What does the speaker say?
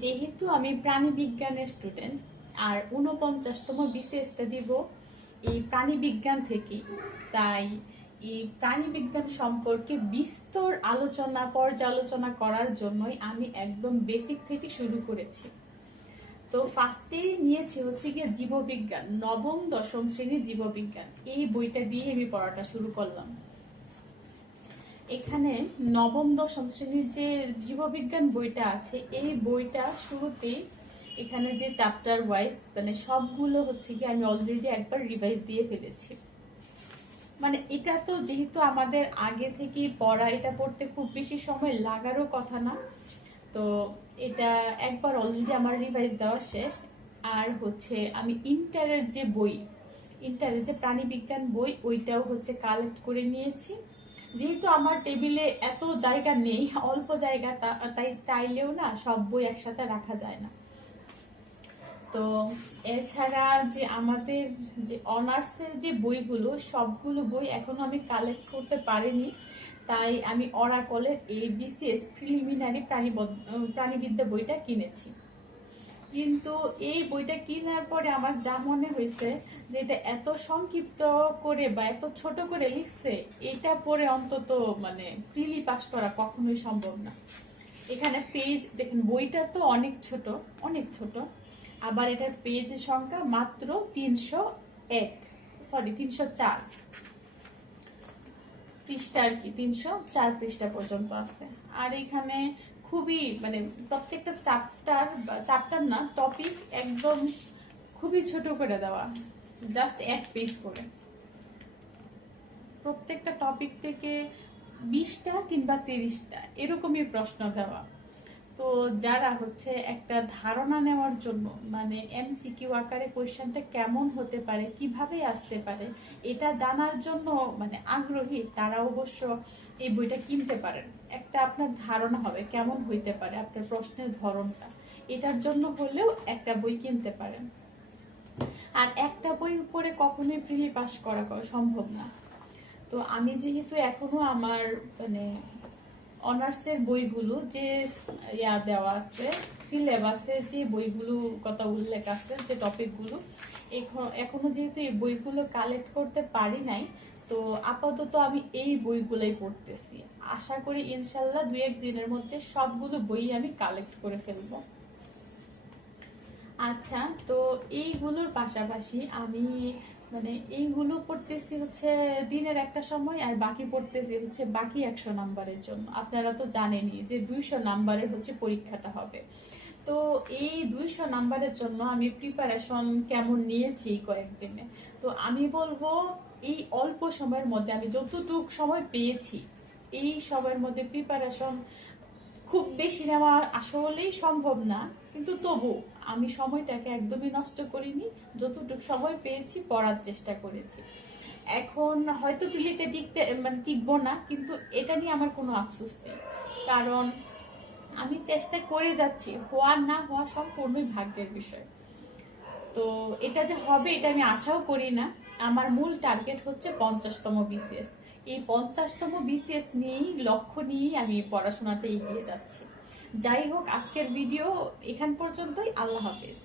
যেহেতু আমি প্রাণী বিজ্ঞানের স্টুডেন্ট আর ৪৯তম বিসিএসটা দিব এই প্রাণী বিজ্ঞান থেকে, তাই এই প্রাণী বিজ্ঞান সম্পর্কে বিস্তর আলোচনা পর্যালোচনা করার জন্যই আমি একদম বেসিক থেকে শুরু করেছি। তো ফার্স্টে নিয়েছি হচ্ছে গিয়ে জীববিজ্ঞান, নবম দশম শ্রেণী জীববিজ্ঞান। এই বইটা দিয়ে আমি পড়াটা শুরু করলাম। এখানে নবম দশম শ্রেণীর যে জীববিজ্ঞান বইটা আছে, এই বইটা শুরুতেই এখানে যে চ্যাপ্টার ওয়াইজ মানে সবগুলো হচ্ছে কি আমি অলরেডি একবার রিভাইজ দিয়ে ফেলেছি। মানে এটা তো যেহেতু আমাদের আগে থেকেই পড়া, এটা পড়তে খুব বেশি সময় লাগারও কথা না, তো এটা একবার অলরেডি আমার রিভাইজ দেওয়া শেষ। আর হচ্ছে আমি ইন্টারের যে বই, ইন্টারের যে প্রাণী বিজ্ঞান বই, ওইটাও হচ্ছে কালেক্ট করে নিয়েছি। যেহেতু আমার টেবিলে এত জায়গা নেই, অল্প জায়গা, তাই চাইলেও না সব বই একসাথে রাখা যায় না। তো এছাড়া যে আমাদের যে অনার্সের যে বইগুলো, সবগুলো বই এখনো আমি কালেক্ট করতে পারিনি, তাই আমি অরাকলের ABCS প্রিলিমিনারি প্রাণীবিদ্যা বইটা কিনেছি। কিন্তু এই বইটা কেনার পরে আমার যা মনে হয়েছে যে এটা এত সংক্ষিপ্ত করে বা এত ছোট করে লিখছে, এটা পড়ে অন্তত মানে প্রিলি পাস করা কখনোই সম্ভব না। এখানে পেজ দেখেন, বইটা তো অনেক ছোট, অনেক ছোট, আবার এটার পেজ সংখ্যা মাত্র 304 পৃষ্ঠা আর কি, 304 পৃষ্ঠা পর্যন্ত আছে। আর এখানে খুবই মানে প্রত্যেকটা চ্যাপ্টার না, টপিক একদম খুবই ছোট করে দেওয়া, জাস্ট এক পেজ করে। প্রত্যেকটা টপিক থেকে 20টা কিংবা 30টা এরকমই প্রশ্ন দেওয়া। তো যারা হচ্ছে একটা ধারণা নেওয়ার জন্য মানে MCQ আকারে কোয়েশ্চেনটা কেমন হতে পারে, কিভাবে আসতে পারে, এটা জানার জন্য মানে আগ্রহী, তারা অবশ্য এই বইটা কিনতে পারেন। একটা আপনার ধারণা হবে কেমন হইতে পারে আপনার প্রশ্নের ধরনটা, এটার জন্য হলেও একটা বই কিনতে পারেন। আর একটা বই পড়ে কখনোই প্রিলি পাস করা সম্ভব না। তো আমি যেহেতু এখনো আমার মানে অনার্সের বইগুলো যে দেওয়া আছে, সিলেবাসে যে বইগুলো কথা উল্লেখ আছে, যে টপিকগুলো, এখনো যেহেতু এই বইগুলো কালেক্ট করতে পারি নাই, তো আপাতত আমি এই বইগুলোই পড়তেছি। আশা করি ইনশাল্লাহ 2-1 দিনের মধ্যে সবগুলো বই আমি কালেক্ট করে ফেলবো। আচ্ছা, তো এইগুলোর পাশাপাশি আমি মানে এইগুলো পড়তেছি হচ্ছে দিনের একটা সময়, আর বাকি পড়তেছি হচ্ছে বাকি 100 নাম্বারের জন্য। আপনারা তো জানেনই যে 200 নাম্বারের হচ্ছে পরীক্ষাটা হবে। তো এই 200 নাম্বারের জন্য আমি প্রিপারেশন কেমন নিয়েছি কয়েকদিনে, তো আমি বলবো এই অল্প সময়ের মধ্যে আমি যতটুকু সময় পেয়েছি, এই সময়ের মধ্যে প্রিপারেশন খুব বেশি নেওয়া আসলেই সম্ভব না, কিন্তু তবু আমি সময়টাকে একদমই নষ্ট করিনি। যতটুকু সময় পেয়েছি পড়ার চেষ্টা করেছি। এখন হয়তো প্রিলিতে টিকবো না, কিন্তু এটা নিয়ে আমার কোনো আফসোস নেই, কারণ আমি চেষ্টা করে যাচ্ছি। হওয়া না হওয়া সম্পূর্ণই ভাগ্যের বিষয়। তো এটা যে হবে এটা আমি আশাও করি না। আমার মূল টার্গেট হচ্ছে 50তম BCS। এই 50তম BCS নিয়েই, লক্ষ্য নিয়েই আমি পড়াশোনাটা এগিয়ে যাচ্ছি। যাই হোক, আজকের ভিডিও এখান পর্যন্তই। আল্লাহ হাফেজ।